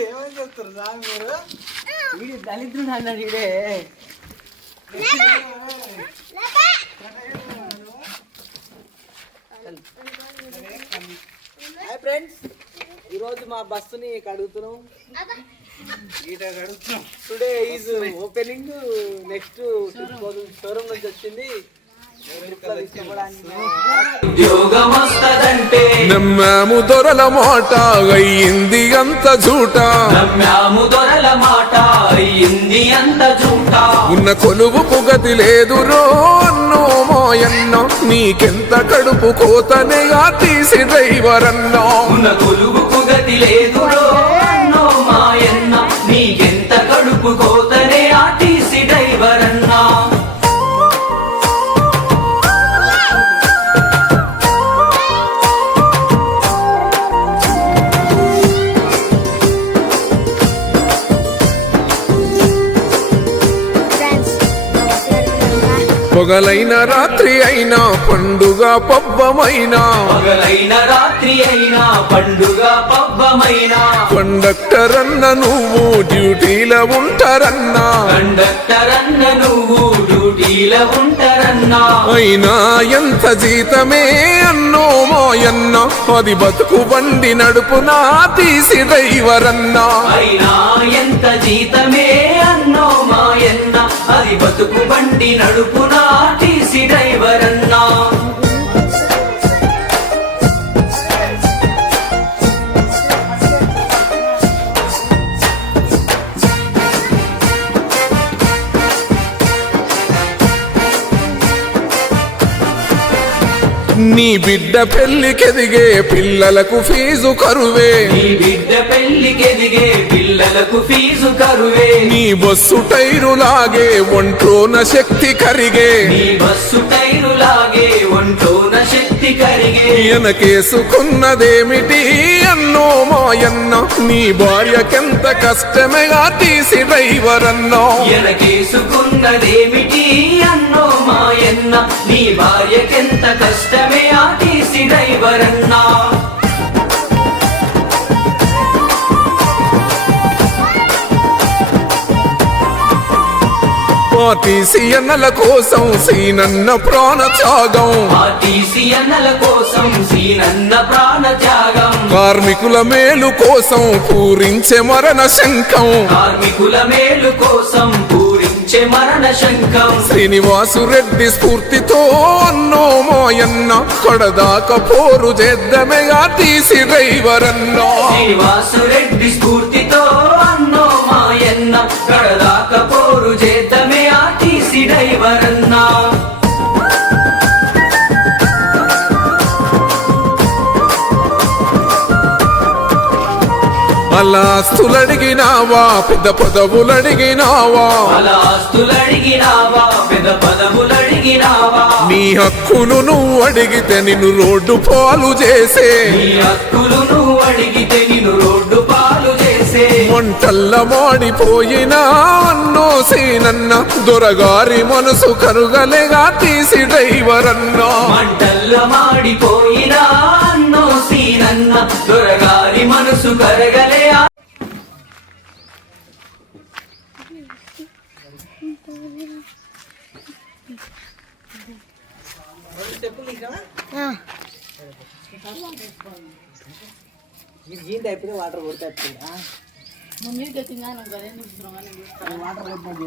ఏమని చెప్తారు సార్ మీరు? వీడి దళితుడు అన్నాడు వీడే. హాయ్ ఫ్రెండ్స్, ఈరోజు మా బస్సుని కడుగుతున్నాం. Today is opening. Next showroom నుంచి వచ్చింది. నమ్మాము దొరల మాట అయ్యింది అంత జూట. ఉన్న కొలువుకు గతి లేదు రో అన్నో మాయన్న. నీకెంత కడుపు కోతనేగా తీసి డ్రైవర్ అన్నా. ఉన్న కొలువుకు గతి లేదు రో అన్నో మాయన్న. నీకెంత కడుపు కోతనే ఆ తీసి డ్రైవర్ అన్నా. పగలైన రాత్రి అయినా పండుగ పబ్బమైనా. పగలైన రాత్రి అయినా పండుగ పబ్బమైనా. కండక్టర్ అన్న నువ్వు డ్యూటీలో ఉంటారన్నా. కండక్టర్ అన్న నువ్వు డ్యూటీలో ఉంటారన్నా. అయినా ఎంత జీతమే అన్నో మాయన్న. అది బతుకు బండి నడుపునా తీసి డ్రైవర్ అన్నా. అయినా ఎంత జీతమే అన్నో మాయన్న. అది బతుకు బండి నడుపునా టీసీ డ్రైవర్ అన్నా. నీ బిడ్డ పెళ్లికెదిగే పిల్లలకు ఫీజు కరువే. నీ బిడ్డ పెళ్లికెదిగే పిల్లలకు ఫీజు కరువే. నీ బస్సు టైరు లాగే ఒంట్లోన శక్తి కరిగే. నీ బస్సు టైరు లాగే ఒంట్లోన శక్తి కరిగే. వెనకేసుకున్నదేమిటి అన్నో మాయన్న. నీ భార్యకెంత కష్టమేగా తీసి డ్రైవర్ అన్నా. వెనకేసుకున్నదేమిటి అన్నో మాయన్న. నీ భార్యకెంత కష్టమే ఆ టీసీ డ్రైవర్ అన్నా. ఆర్టీసీ అన్నల కోసం సీనన్న ప్రాణ త్యాగం. ఆర్టీసీ అన్నల కోసం సీనన్న ప్రాణ త్యాగం. కార్మికుల మేలు కోసం పూరించే మరణ శంఖం. కార్మికుల మేలు కోసం పూరించే మరణ శంఖం. శ్రీనివాసురెడ్డి స్ఫూర్తితో అన్నో మాయన్న. కడదాకా పోరు చేద్దామేగా తీసి డ్రైవర్ అన్నా. శ్రీనివాసురెడ్డి స్ఫూర్తితో అన్నో మాయన్న. కడదాకా పోరు చేద్దామే ఆ టీసీ డ్రైవర్ అన్నా. అలా ఆస్తులడిగినావా పెద్ద పదవులడిగినావా. అలా ఆస్తులడిగినావా పెద్ద పదవులడిగినావా. నీ హక్కులు నువ్వు అడిగితే నిన్ను రోడ్డు పాలు చేసే. నీ హక్కులు నువ్వు అడిగితే నిన్ను రోడ్డు పాలు చేసే. వంటల్ల మాడిపోయినా అన్నో సీనన్న. దొరగారి మనసు కరుగలేగా తీసి డ్రైవర్ అన్నా. మంటల్ల మాడిపోయినా అన్నో సీనన్న. దొరగారి మనసు కరగలే. జీంట్ అయిపోతే వాటర్ కొడితే ముందు వాటర్